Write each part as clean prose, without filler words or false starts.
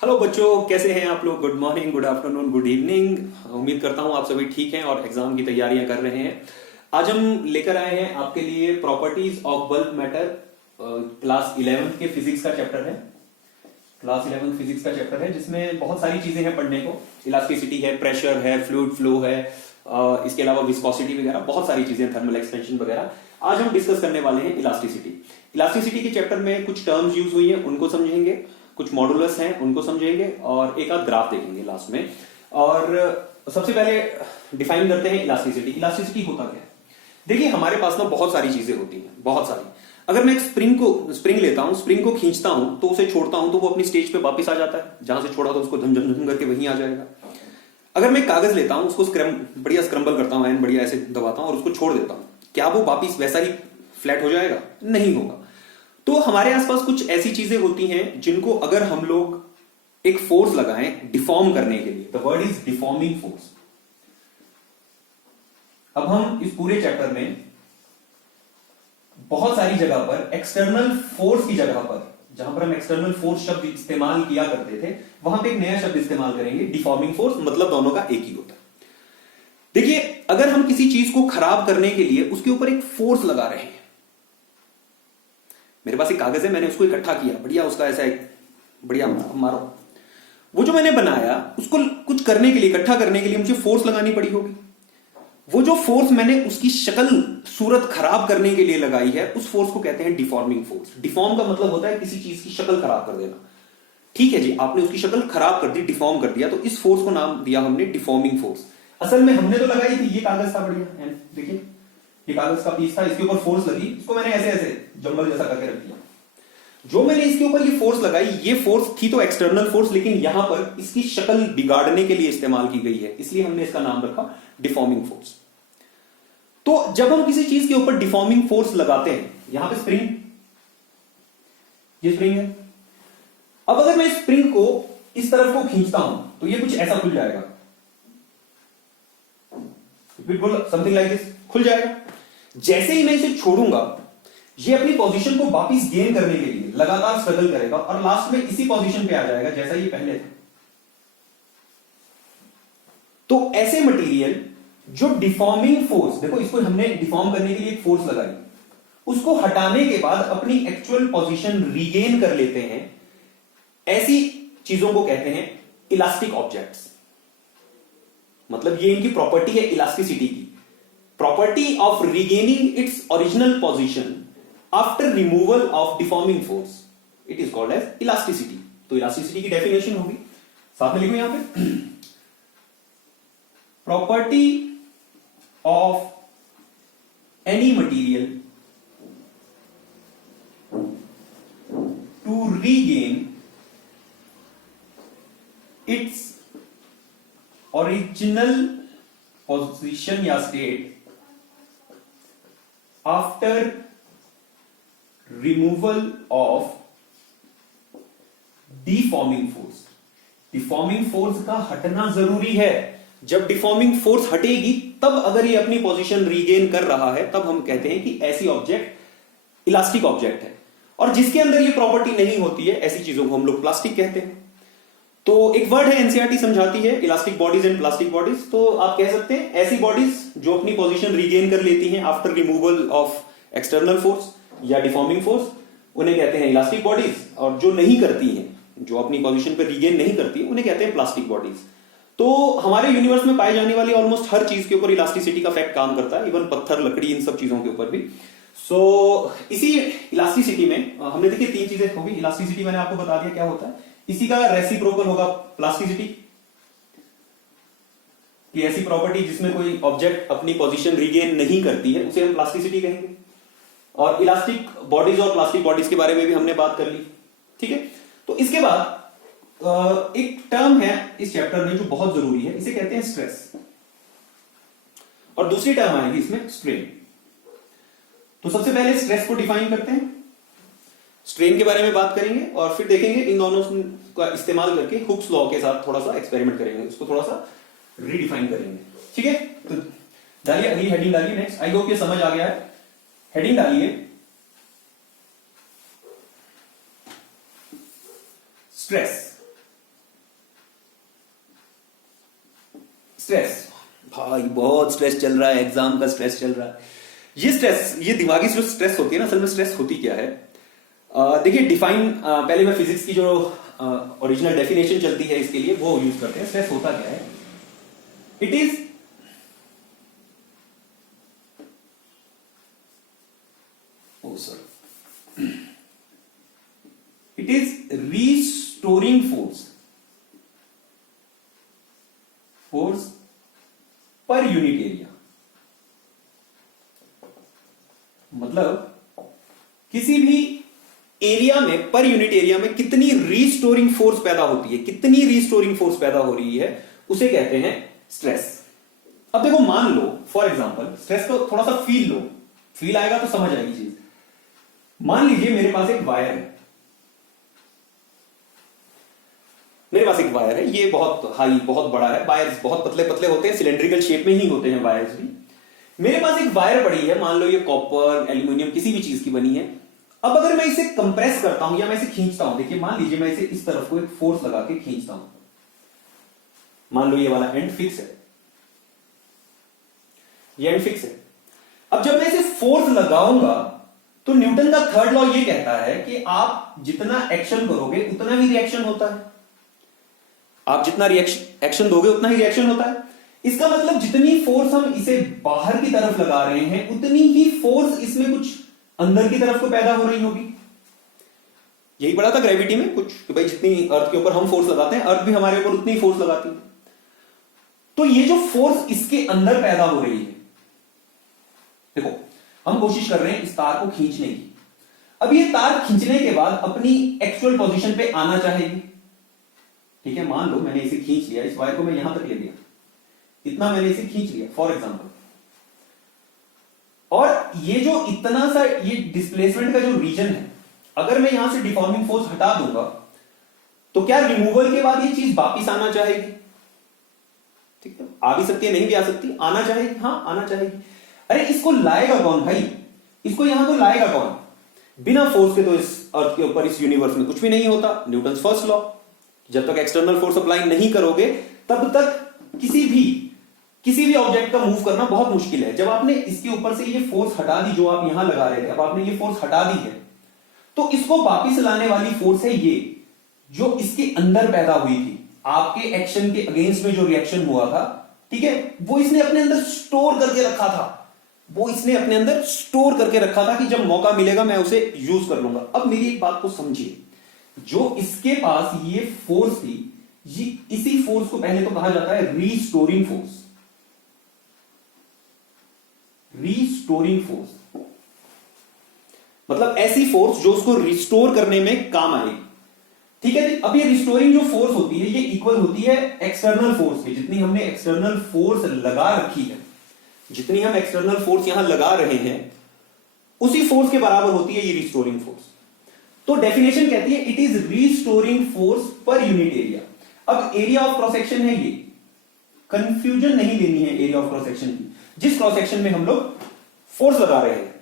Hello बच्चों, कैसे हैं आप लोग। Good morning, good afternoon, good evening. उम्मीद करता हूं आप सभी ठीक हैं और एग्जाम की तैयारियां कर रहे हैं। आज हम लेकर आए हैं आपके लिए properties of bulk matter. Class 11 के फिजिक्स का चैप्टर है। क्लास 11 फिजिक्स का चैप्टर है जिसमें बहुत सारी चीजें हैं पढ़ने को। इलास्टिसिटी है, प्रेशर है, फ्लूइड फ्लो है, इसके अलावा विस्कोसिटी वगैरह बहुत सारी चीजें, थर्मल एक्सपेंशन वगैरह। आज हम डिस्कस करने वाले हैं इलास्टिसिटी। इलास्टिसिटी के चैप्टर में कुछ टर्म्स यूज हुई हैं उनको समझेंगे, कुछ मॉडुलस हैं उनको समझेंगे और एक आध ग्राफ देखेंगे लास्ट में। और सबसे पहले डिफाइन करते हैं इलास्टिसिटी। इलास्टिसिटी होता क्या है? देखिए, हमारे पास ना बहुत सारी चीजें होती हैं, बहुत सारी। अगर मैं एक स्प्रिंग लेता हूं, स्प्रिंग को खींचता हूं तो उसे छोड़ता हूं तो वो अपनी स्टेज पे वापस आ जाता है, जहां से छोड़ा था उसको धम धम धम करके वहीं आ जाएगा। अगर मैं कागज लेता हूं, उसको बढ़िया स्क्रम्बल करता हूं, बढ़िया ऐसे दबाता हूं और उसको छोड़ देता हूं, क्या वो वापिस वैसा ही फ्लैट हो जाएगा? नहीं होगा। तो हमारे आसपास कुछ ऐसी चीजें होती हैं जिनको अगर हम लोग एक फोर्स लगाएं डिफॉर्म करने के लिए, the word is deforming force. अब हम इस पूरे चैप्टर में बहुत सारी जगह पर एक्सटर्नल फोर्स की जगह पर, जहां पर हम एक्सटर्नल फोर्स शब्द इस्तेमाल किया करते थे, वहां पे एक नया शब्द इस्तेमाल करेंगे, डिफॉर्मिंग फोर्स। मतलब दोनों का एक ही होता है। देखिए, अगर हम किसी चीज को खराब करने के लिए उसके ऊपर एक फोर्स लगा रहे हैं, मेरे पास एक कागज है, मैंने उसको इकट्ठा किया, बढ़िया उसका ऐसा एक बढ़िया मारो। वो जो मैंने बनाया उसको कुछ करने के लिए, इकट्ठा करने के लिए मुझे फोर्स लगानी पड़ी होगी। वो जो फोर्स मैंने उसकी शक्ल सूरत खराब करने के लिए लगाई है, उस फोर्स को कहते हैं डिफॉर्मिंग फोर्स। डिफॉर्म का मतलब होता है किसी चीज की शक्ल खराब कर देना। ठीक है जी, आपने उसकी शक्ल खराब कर दी, डिफॉर्म कर दिया, तो इस फोर्स को नाम दिया हमने डिफॉर्मिंग फोर्स। असल में हमने तो लगाई थी, ये कागज था बढ़िया, देखिए ये कागज का पीस था, इसके ऊपर फोर्स लगी, इसको मैंने ऐसे ऐसे जंगल जैसा करके रख दिया। जो मैंने इसके ऊपर ये फोर्स लगाई, ये फोर्स थी तो एक्सटर्नल फोर्स, लेकिन यहां पर इसकी शक्ल बिगाड़ने के लिए इस्तेमाल की गई है, इसलिए हमने इसका नाम रखा डिफॉर्मिंग फोर्स। तो जब हम किसी चीज के ऊपर डिफॉर्मिंग फोर्स लगाते हैं, यहां पे स्प्रिंग, ये स्प्रिंग है। अब अगर मैं स्प्रिंग को इस तरफ को खींचता हूं तो ये कुछ ऐसा खुल जाएगा, समथिंग लाइक दिस, खुल जाएगा। जैसे ही मैं इसे छोड़ूंगा, ये अपनी पोजीशन को वापस गेन करने के लिए लगातार स्ट्रगल करेगा और लास्ट में इसी पोजीशन पे आ जाएगा जैसा ये पहले था। तो ऐसे मटेरियल जो डिफॉर्मिंग फोर्स, देखो इसको हमने डिफॉर्म करने के लिए एक फोर्स लगाई, उसको हटाने के बाद अपनी एक्चुअल पोजीशन रीगेन कर लेते हैं, ऐसी चीजों को कहते हैं इलास्टिक ऑब्जेक्ट्स। मतलब ये इनकी प्रॉपर्टी है इलास्टिसिटी की, property of regaining its original position after removal of deforming force, it is called as elasticity. तो इलास्टिसिटी की डेफिनेशन होगी, साथ में लिखो यहां पे, property of any material to regain its original position या state after removal of deforming force. Deforming force का हटना जरूरी है। जब डिफॉर्मिंग फोर्स हटेगी तब अगर ये अपनी पोजीशन रीगेन कर रहा है, तब हम कहते हैं कि ऐसी ऑब्जेक्ट इलास्टिक ऑब्जेक्ट है। और जिसके अंदर ये प्रॉपर्टी नहीं होती है, ऐसी चीजों को हम लोग प्लास्टिक कहते हैं। तो एक वर्ड है, एनसीईआरटी समझाती है, elastic bodies and plastic bodies. तो आप कह सकते हैं ऐसी बॉडीज जो अपनी पोजीशन रीगेन कर लेती हैं after removal of external force या डिफॉर्मिंग फोर्स, उन्हें कहते हैं इलास्टिक बॉडीज। और जो नहीं करती हैं, जो अपनी पोजीशन पर रीगेन नहीं करती, उन्हें कहते हैं प्लास्टिक बॉडीज। तो हमारे यूनिवर्स में पाई जाने वाली ऑलमोस्ट हर चीज के ऊपर इलास्टिसिटी का फैक्ट काम करता है, इवन पत्थर, लकड़ी, इन सब चीजों के ऊपर भी। सो इसी इलास्टिसिटी में हमने देखिए तीन चीजें होगी। इलास्टिसिटी मैंने आपको बता दिया क्या होता है। इसी का रेसिप्रोकल होगा प्लास्टिसिटी, कि ऐसी प्रॉपर्टी जिसमें कोई ऑब्जेक्ट अपनी पोजीशन रीगेन नहीं करती है, उसे हम प्लास्टिसिटी कहेंगे। और इलास्टिक बॉडीज और प्लास्टिक बॉडीज के बारे में भी हमने बात कर ली, ठीक है। तो इसके बाद एक टर्म है इस चैप्टर में जो बहुत जरूरी है, इसे कहते हैं स्ट्रेस, और दूसरी टर्म आएगी इसमें स्ट्रेन। तो सबसे पहले स्ट्रेस को डिफाइन करते हैं, स्ट्रेन के बारे में बात करेंगे और फिर देखेंगे इन दोनों का इस्तेमाल करके हुक्स लॉ के साथ थोड़ा सा एक्सपेरिमेंट करेंगे, उसको थोड़ा सा रीडिफाइन करेंगे, ठीक है। तो डालिए अगली हेडिंग डालिए नेक्स्ट। आई होप ये समझ आ गया है। हेडिंग डालिए स्ट्रेस। स्ट्रेस, भाई बहुत स्ट्रेस चल रहा है, एग्जाम का स्ट्रेस चल रहा है। ये स्ट्रेस, ये दिमागी जो स्ट्रेस होती है ना, असल में स्ट्रेस होती क्या है? देखिए डिफाइन, पहले मैं फिजिक्स की जो ओरिजिनल डेफिनेशन चलती है इसके लिए वो यूज करते हैं। स्ट्रेस होता क्या है? It is it is restoring force per unit area. मतलब किसी भी एरिया में, पर यूनिट एरिया में कितनी रीस्टोरिंग फोर्स पैदा होती है, कितनी रीस्टोरिंग फोर्स पैदा हो रही है, उसे कहते हैं स्ट्रेस। अब देखो मान लो फॉर एग्जांपल, स्ट्रेस को थोड़ा सा फील लो, फील आएगा तो समझ आएगी चीज। मान लीजिए मेरे पास एक वायर है, मेरे पास एक वायर है, ये बहुत हाई, बहुत बड़ा है। वायर्स बहुत पतले पतले होते हैं, सिलेंड्रिकल शेप में ही होते हैं वायर्स भी। मेरे पास एक वायर पड़ी है, मान लो ये कॉपर, एल्यूमिनियम, किसी भी चीज की बनी है। अब अगर मैं इसे कंप्रेस करता हूं या मैं इसे खींचता हूं, देखिए मान लीजिए मैं इसे इस तरफ को एक फोर्स लगा के खींचता हूं, मान लो ये वाला एंड फिक्स है, ये एंड फिक्स है। अब जब मैं इसे फोर्स लगाऊंगा तो न्यूटन का थर्ड लॉ ये कहता है कि आप जितना एक्शन करोगे उतना ही रिएक्शन होता है, आप जितना एक्शन दोगे उतना ही रिएक्शन होता है। इसका मतलब जितनी फोर्स हम इसे बाहर की तरफ लगा रहे हैं उतनी ही फोर्स इसमें कुछ अंदर की तरफ को पैदा हो रही होगी। यही पढ़ा था ग्रेविटी में कुछ, कि भाई जितनी अर्थ के ऊपर हम फोर्स लगाते हैं, अर्थ भी हमारे ऊपर उतनी फोर्स लगाती है। तो ये जो फोर्स इसके अंदर पैदा हो रही है, देखो हम कोशिश कर रहे हैं इस तार को खींचने की। अब ये तार खींचने के बाद अपनी एक्चुअल पोजीशन पे आना चाहेगी, ठीक है। मान लो मैंने इसे खींच लिया, इस वायर को मैं यहां तक ले लिया, इतना मैंने इसे खींच लिया फॉर एग्जांपल, और ये जो इतना सा ये डिस्प्लेसमेंट का जो रीजन है, अगर मैं यहां से डिफॉर्मिंग फोर्स हटा दूंगा तो क्या रिमूवल के बाद ये चीज वापिस आना चाहेगी? ठीक है, आ भी सकती है, नहीं भी आ सकती, आना चाहेगी, हाँ आना चाहेगी। अरे इसको लाएगा कौन भाई? इसको यहां को लाएगा कौन? बिना फोर्स के तो इस अर्थ के ऊपर, इस यूनिवर्स में कुछ भी नहीं होता। न्यूटन फर्स्ट लॉ, जब तक एक्सटर्नल फोर्स अप्लाई नहीं करोगे तब तक किसी भी ऑब्जेक्ट का मूव करना बहुत मुश्किल है। जब आपने इसके ऊपर से ये फोर्स हटा दी जो आप यहां लगा रहे थे, अब आपने ये फोर्स हटा दी है, तो इसको वापिस लाने वाली फोर्स है ये, जो इसके अंदर पैदा हुई थी। आपके एक्शन के अगेंस्ट में जो रिएक्शन हुआ था, ठीक है, वो इसने अपने अंदर स्टोर करके रखा था, वो इसने अपने अंदर स्टोर करके रखा था कि जब मौका मिलेगा मैं उसे यूज कर लूंगा। अब मेरी एक बात को समझिए, जो इसके पास ये फोर्स थी, ये इसी फोर्स को पहले तो कहा जाता है रीस्टोरिंग फोर्स। रीस्टोरिंग फोर्स मतलब ऐसी फोर्स जो उसको रिस्टोर करने में काम आएगी, ठीक है। अब ये रिस्टोरिंग जो फोर्स होती है ये इक्वल होती है एक्सटर्नल फोर्स की। जितनी हमने एक्सटर्नल फोर्स लगा रखी है, जितनी हम एक्सटर्नल फोर्स यहां लगा रहे हैं, उसी फोर्स के बराबर होती है ये रिस्टोरिंग फोर्स। तो डेफिनेशन कहती है it is restoring force per unit area. अब एरिया ऑफ क्रॉस सेक्शन है ये, कंफ्यूजन नहीं लेनी है एरिया ऑफ क्रॉस सेक्शन की। जिस क्रॉस सेक्शन में हम लोग फोर्स लगा रहे हैं,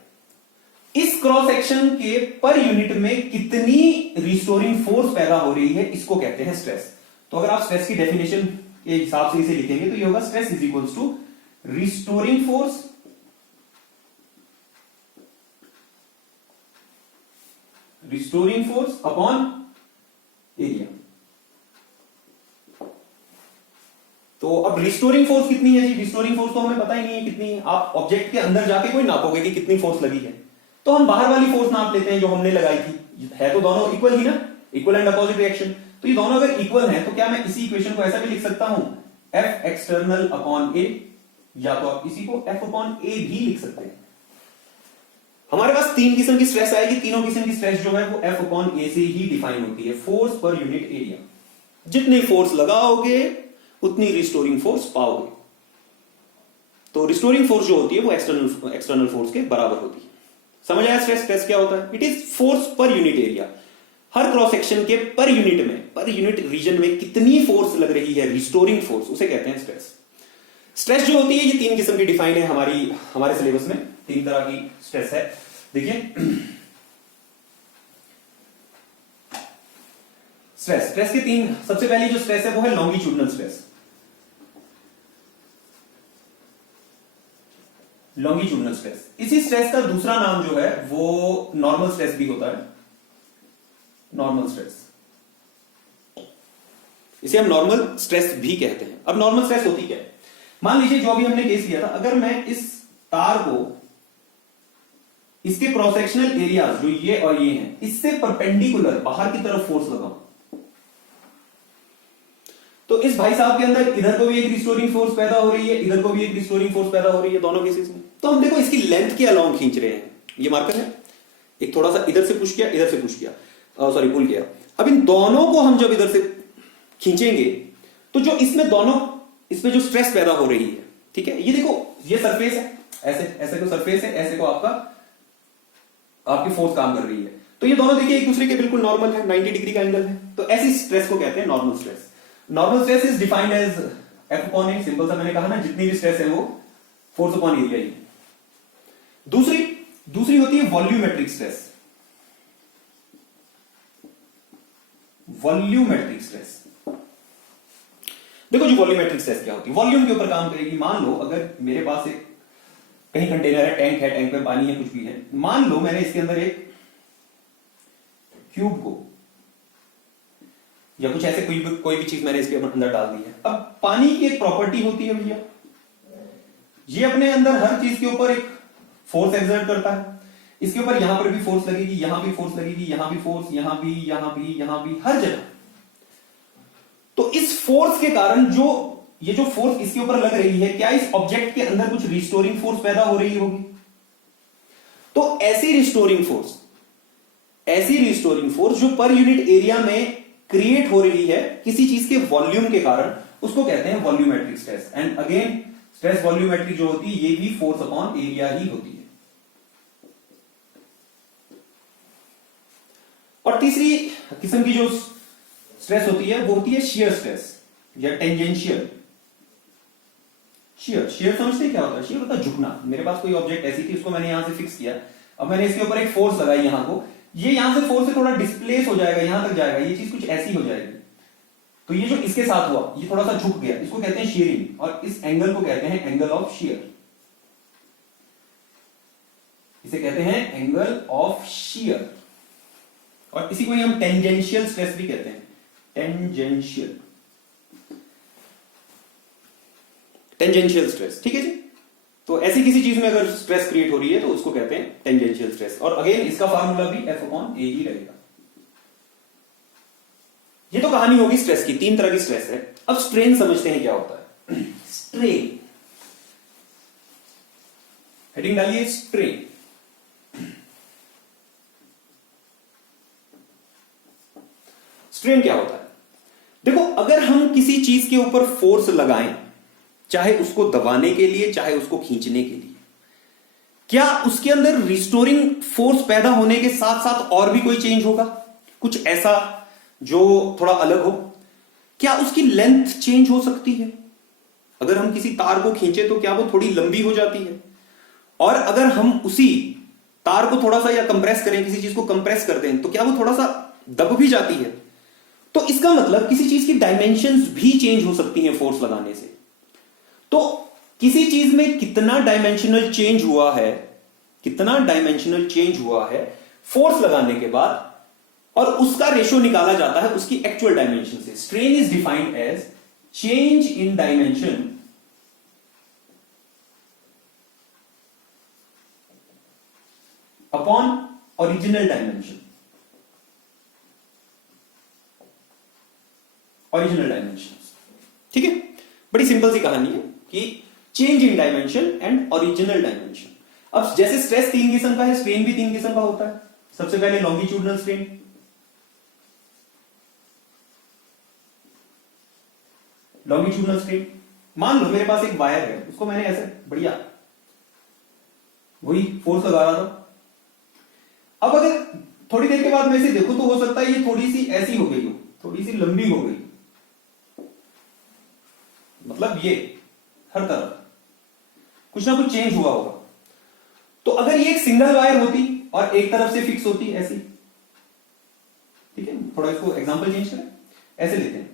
इस क्रॉस सेक्शन के पर यूनिट में कितनी रिस्टोरिंग फोर्स पैदा हो रही है, इसको कहते हैं स्ट्रेस। तो अगर आप स्ट्रेस की डेफिनेशन के हिसाब से इसे लिखेंगे तो ये होगा stress is equals to restoring force upon area. तो अब रिस्टोरिंग फोर्स कितनी है जी? रिस्टोरिंग फोर्स तो हमें पता ही नहीं है कितनी है। आप ऑब्जेक्ट के अंदर जाके कोई नापोगे कि कितनी फोर्स लगी है, तो हम बाहर वाली फोर्स नाप लेते हैं जो हमने लगाई थी। है तो दोनों इक्वल ही ना, इक्वल एंड अपोजिट रिएक्शन। तो ये दोनों अगर इक्वल हैं तो क्या मैं इसी इक्वेशन को ऐसा भी लिख सकता हूं, एफ एक्सटर्नल अपॉन ए, या तो आप इसी को एफ अपॉन ए भी लिख सकते हैं। हमारे पास तीन किस्म की स्ट्रेस आएगी, तीनों किस्म की स्ट्रेस जो है वो एफ अपॉन ए से ही डिफाइन होती है, फोर्स पर यूनिट एरिया। जितनी फोर्स लगाओगे उतनी रिस्टोरिंग फोर्स पाओगे। तो रिस्टोरिंग फोर्स जो होती है वो एक्सटर्नल फोर्स के बराबर होती है। समझ आया स्ट्रेस? स्ट्रेस क्या होता है? It is force per unit area. Her cross section के पर यूनिट में, पर यूनिट रीजन में कितनी फोर्स लग रही है, रिस्टोरिंग फोर्स, उसे कहते हैं स्ट्रेस। स्ट्रेस जो होती है ये तीन किस्म की डिफाइन है हमारे सिलेबस में। तीन तरह की स्ट्रेस है, देखिए। स्ट्रेस के तीन, सबसे पहली जो स्ट्रेस है वो है लॉन्गिट्यूडनल स्ट्रेस। Longitudinal stress. इसी स्ट्रेस का दूसरा नाम जो है वो नॉर्मल स्ट्रेस भी होता है, नॉर्मल स्ट्रेस। इसे हम नॉर्मल स्ट्रेस भी कहते हैं। अब नॉर्मल स्ट्रेस होती क्या है? मान लीजिए जो अभी हमने केस लिया था, अगर मैं इस तार को इसके क्रॉस सेक्शनल एरियाज जो ये और ये हैं, इससे परपेंडिकुलर बाहर की तरफ फोर्स लगाऊं, तो इस भाई साहब के अंदर इधर को भी एक रिस्टोरिंग फोर्स पैदा हो रही है, इधर को भी एक रिस्टोरिंग फोर्स पैदा हो रही है, दोनों केसेस में। तो हम देखो इसकी लेंथ के अलोंग खींच रहे हैं, ये मार्कर है, एक थोड़ा सा इधर से पुश किया, इधर से पुश किया, सॉरी पुल किया। अब इन दोनों को हम जब इधर से खींचेंगे तो जो इसमें दोनों, इसमें जो स्ट्रेस पैदा हो रही है, ठीक है, ये देखो ये सरफेस है, ऐसे ऐसे को सरफेस है, ऐसे को आपकी फोर्स काम कर रही है, तो ये दोनों देखिए एक दूसरे के बिल्कुल नॉर्मल है, 90 डिग्री का एंगल है। तो ऐसी स्ट्रेस को कहते हैं normal stress. Normal stress is defined as F upon A, simple सा मैंने कहा ना, जितनी भी स्ट्रेस है वो फोर्स अपॉन एरिया ही। दूसरी होती है वॉल्यूमेट्रिक स्ट्रेस। वॉल्यूमेट्रिक स्ट्रेस, देखो जी वॉल्यूमेट्रिक स्ट्रेस क्या होती है, वॉल्यूम के ऊपर काम करेगी। मान लो अगर मेरे पास एक कहीं कंटेनर है, टैंक में पानी है, कुछ भी है, मान लो मैंने इसके अंदर एक क्यूब को या कुछ ऐसे कोई भी चीज मैंने इसके अंदर डाल दी है। अब पानी की एक प्रॉपर्टी होती है भैया, ये अपने अंदर हर चीज के ऊपर एक फोर्स एक्सर्ट करता है। इसके ऊपर यहां पर भी फोर्स लगेगी, यहां भी फोर्स लगेगी, यहां भी फोर्स, यहां भी, यहां भी, यहां भी, हर जगह। तो इस फोर्स के कारण ये जो फोर्स इसके ऊपर लग रही है, क्या इस ऑब्जेक्ट के अंदर कुछ रिस्टोरिंग फोर्स पैदा हो रही होगी? तो ऐसी रिस्टोरिंग फोर्स जो पर यूनिट एरिया में क्रिएट हो रही है किसी चीज के वॉल्यूम के कारण, उसको कहते हैं volumetric stress. And again stress volumetric जो होती है, ये भी फोर्स अपॉन एरिया ही होती है। और तीसरी किस्म की जो स्ट्रेस होती है वो होती है शियर स्ट्रेस या टेंजेंशियल। शियर समझते क्या होता है? शियर होता है झुकना। मेरे पास कोई ऑब्जेक्ट ऐसी थी, उसको मैंने यहां से फिक्स किया, अब मैंने इसके ऊपर एक फोर्स लगाई यहां को, ये यहां से फोर्स से थोड़ा डिस्प्लेस हो जाएगा, यहां तक जाएगा, ये चीज कुछ ऐसी हो जाएगी। तो ये जो इसके साथ हुआ, ये थोड़ा सा झुक गया, इसको कहते हैं शियरिंग, और इस एंगल को कहते हैं एंगल ऑफ शियर। इसे कहते हैं एंगल ऑफ शियर। और इसी को ही हम टेंजेंशियल स्ट्रेस भी कहते हैं, टेंजेंशियल स्ट्रेस। ठीक है जी। तो ऐसी किसी चीज में अगर स्ट्रेस क्रिएट हो रही है तो उसको कहते हैं टेंजेंशियल स्ट्रेस। और अगेन इसका फार्मूला भी F अपॉन A ही रहेगा। ये तो कहानी होगी स्ट्रेस की, 3 तरह की स्ट्रेस है। अब स्ट्रेन समझते हैं क्या होता है। स्ट्रेन, हेडिंग डालिए स्ट्रेन। स्ट्रेन क्या होता है? देखो, अगर हम किसी चीज के ऊपर फोर्स लगाएं, चाहे उसको दबाने के लिए चाहे उसको खींचने के लिए, क्या उसके अंदर रिस्टोरिंग फोर्स पैदा होने के साथ साथ और भी कोई चेंज होगा, कुछ ऐसा जो थोड़ा अलग हो? क्या उसकी लेंथ चेंज हो सकती है? अगर हम किसी तार को खींचे तो क्या वो थोड़ी लंबी हो जाती है? और अगर हम उसी तार को थोड़ा सा या कंप्रेस करें, किसी चीज को कंप्रेस कर दें, तो क्या वो थोड़ा सा दब भी जाती है? तो इसका मतलब किसी चीज की डायमेंशंस भी चेंज हो सकती हैं फोर्स लगाने से। तो किसी चीज में कितना डायमेंशनल चेंज हुआ है, फोर्स लगाने के बाद, और उसका रेशियो निकाला जाता है उसकी एक्चुअल डायमेंशन से। Strain is defined as change in dimension upon original dimension. ठीक है, बड़ी सिंपल सी कहानी है कि change in dimension and original dimension. अब जैसे स्ट्रेस 3 किस्म का है, स्ट्रेन भी 3 किस्म का होता है। सबसे पहले लॉन्गिट्यूडनल स्ट्रेन। लॉन्गिट्यूडनल स्ट्रेन, मान लो मेरे पास एक वायर है, उसको मैंने ऐसे बढ़िया वही फोर्स लगा रहा था। अब अगर थोड़ी देर के बाद मैं इसे देखूं तो हो सकता है ये थोड़ी सी ऐसी हो गई हो, थोड़ी सी लंबी हो गई, मतलब ये हर तरफ कुछ ना कुछ चेंज हुआ होगा। तो अगर ये एक सिंगल वायर होती और एक तरफ से फिक्स होती ऐसी, ठीक है, थोड़ा इसको एग्जांपल चेंज करें, ऐसे लेते हैं,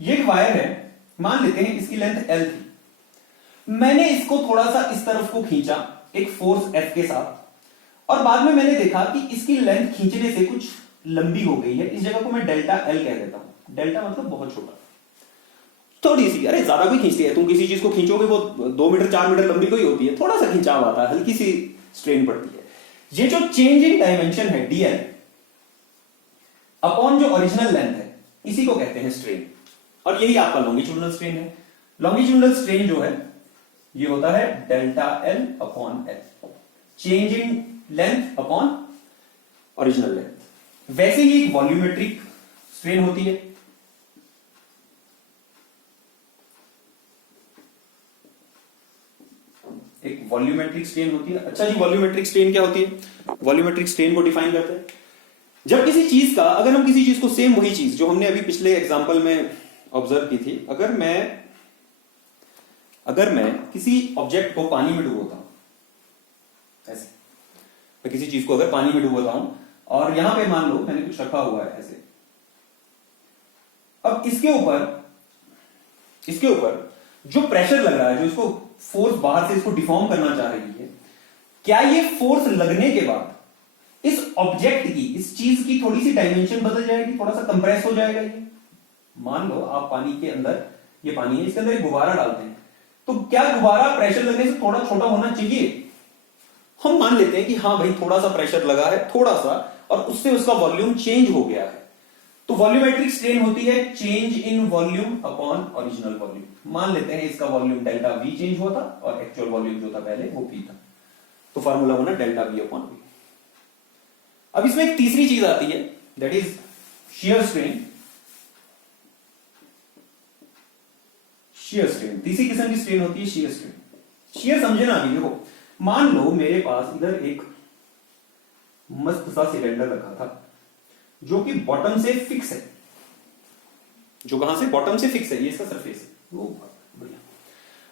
ये एक वायर है, मान लेते हैं इसकी लेंथ L थी। मैंने इसको थोड़ा सा इस तरफ को खींचा एक फोर्स F के साथ, और बाद में मैंने देखा कि इसकी लेंथ खींचने से कुछ लंबी हो गई है। इस जगह को मैं डेल्टा L कह देता हूं। डेल्टा मतलब बहुत छोटा, थोड़ी सी, अरे ज्यादा कोई खींचती है, तुम किसी चीज को खींचोगे वो 2 मीटर 4 मीटर लंबी कोई होती है, थोड़ा सा खिंचाव आता है, हल्की सी स्ट्रेन पड़ती है। ये जो चेंज इन डायमेंशन है dl अपॉन जो ओरिजिनल लेंथ है, इसी को कहते हैं स्ट्रेन, और यही आपका लॉन्गिट्यूडनल स्ट्रेन है। लॉन्गिट्यूडनल स्ट्रेन जो है ये होता है delta L upon L, change in length upon original length. वैसे ही एक वॉल्यूमेट्रिक स्ट्रेन होती है, एक वॉल्यूमेट्रिक स्ट्रेन होती है। अच्छा जी, वॉल्यूमेट्रिक स्ट्रेन क्या होती है? वॉल्यूमेट्रिक स्ट्रेन को डिफाइन करते हैं जब किसी चीज का, अगर हम किसी चीज को, सेम वही चीज जो हमने अभी पिछले एग्जांपल में ऑब्जर्व की थी, अगर मैं किसी ऑब्जेक्ट को पानी में डुबोता हूं, ऐसे मैं किसी चीज को अगर पानी में डुबोता हूं और यहां पे मान लो मैंने कुछ रखा हुआ है ऐसे, अब इसके ऊपर जो प्रेशर लग रहा है, जो इसको फोर्स बाहर से इसको डिफॉर्म करना चाह रही है, क्या ये फोर्स लगने के बाद इस ऑब्जेक्ट की, इस चीज की थोड़ी सी डायमेंशन बदल जाएगी, थोड़ा सा कंप्रेस हो जाएगा ये? मान लो आप पानी के अंदर, ये पानी है, इसके अंदर एक गुब्बारा डालते हैं, तो क्या गुब्बारा प्रेशर लगने से थोड़ा छोटा होना चाहिए? हम मान लेते हैं कि हाँ भाई थोड़ा सा प्रेशर लगा है, थोड़ा सा, और उससे उसका वॉल्यूम चेंज हो गया है। तो वॉल्यूमेट्रिक स्ट्रेन होती है change in volume upon original volume. मान लेते हैं इसका वॉल्यूम डेल्टा V चेंज हुआ था और एक्चुअल वॉल्यूम जो था पहले वो P था, तो फॉर्मूला बना डेल्टा V अपॉन V। अब इसमें एक तीसरी चीज आती है, that is shear strain. Shear strain, तीसरी किस्म की स्ट्रेन होती है शियर स्ट्रेन। शियर समझे ना अभी, देखो मान लो मेरे पास इधर एक मस्त सा सिलेंडर रखा था जो कि बॉटम से फिक्स है, जो कहां से? बॉटम से फिक्स है, ये इसका सरफेस है, वो बढ़िया।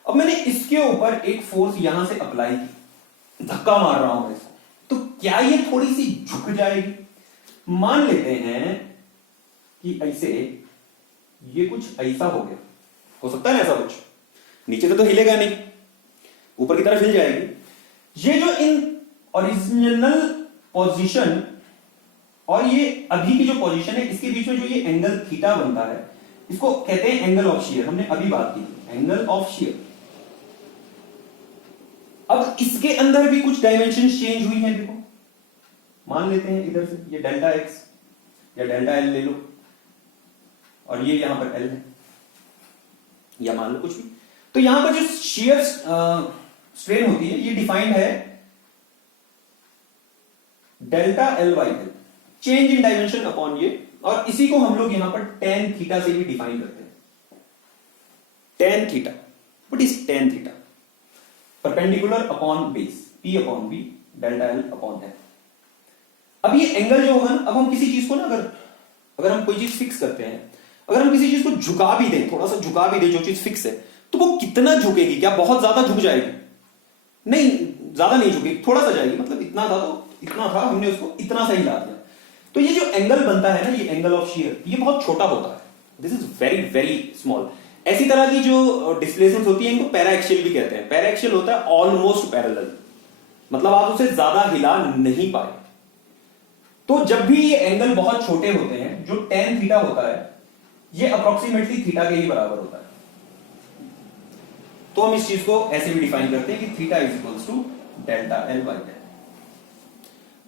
अब मैंने इसके ऊपर एक फोर्स यहां से अप्लाई की, धक्का मार रहा हूं इसको, तो क्या ये थोड़ी सी झुक जाएगी? मान लेते हैं कि ऐसे ये कुछ ऐसा हो गया, हो सकता है ना ऐसा कुछ, नीचे से तो हिलेगा नहीं, ऊपर की तरफ हिल जाएगी। ये जो इन ओरिजिनल पोजीशन और ये अभी की जो पोजीशन है, इसके बीच में जो ये एंगल थीटा बनता है, इसको कहते हैं एंगल ऑफ शियर। हमने अभी बात की थी एंगल ऑफ शियर। अब इसके अंदर भी कुछ डायमेंशन चेंज हुई है, देखो मान लेते हैं इधर से ये डेल्टा X या डेल्टा L ले लो, और ये यहां पर L है, या मान लो कुछ भी। तो यहां पर जो शियर स्ट्रेन होती है ये डिफाइंड है delta L by L, change in dimension upon ये, और इसी को हम लोग यहां पर tan थीटा से भी डिफाइन करते हैं। tan theta, what is tan theta? Perpendicular upon base, P upon B delta L upon L। अब ये एंगल जो होगा ना, अब हम किसी चीज को ना, अगर हम कोई चीज फिक्स करते हैं, अगर हम किसी चीज को झुका भी दें, थोड़ा सा झुका भी दें, जो चीज फिक्स है, तो वो कितना झुकेगी? क्या बहुत ज्यादा झुक जाएगी? नहीं, ज्यादा नहीं झुकेगी, थोड़ा सा जाएगी। मतलब इतना था तो इतना था, हमने उसको इतना सा ही ला दिया। तो ये जो एंगल बनता है ना, ये एंगल ऑफ शियर, ये बहुत छोटा होता है, this is very very small. ऐसी तरह की जो डिस्प्लेसमेंट होती है इनको पैराएक्सियल भी कहते हैं। पैराएक्सियल होता है ऑलमोस्ट पैरेलल, मतलब आप उसे ज्यादा हिला नहीं पाए। तो जब भी ये एंगल बहुत छोटे होते हैं, जो tan थीटा होता है ये अप्रोक्सीमेटली थीटा के ही बराबर होता है। तो हम इस चीज को ऐसे भी डिफाइन करते हैं कि theta is equals to delta L by L।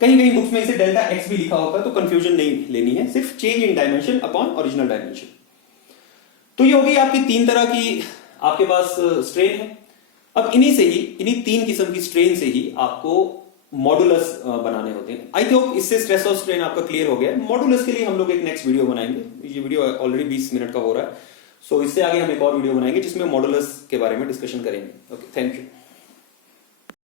कहीं कहीं बुक्स में इसे डेल्टा X भी लिखा होता है, तो कंफ्यूजन नहीं लेनी है, सिर्फ change in dimension upon original dimension. तो ये हो गई आपकी 3 तरह की आपके पास स्ट्रेन है। अब इन्हीं 3 किस्म की स्ट्रेन से ही आपको मॉडुलस बनाने होते हैं। आई थिंक इससे स्ट्रेस और स्ट्रेन आपका क्लियर हो गया है। मॉडुलस के लिए हम लोग एक नेक्स्ट वीडियो बनाएंगे, ये वीडियो ऑलरेडी 20 मिनट का हो रहा है, सो इससे आगे हम एक और वीडियो बनाएंगे जिसमें मॉडुलस के बारे में डिस्कशन करेंगे। Okay, thank you.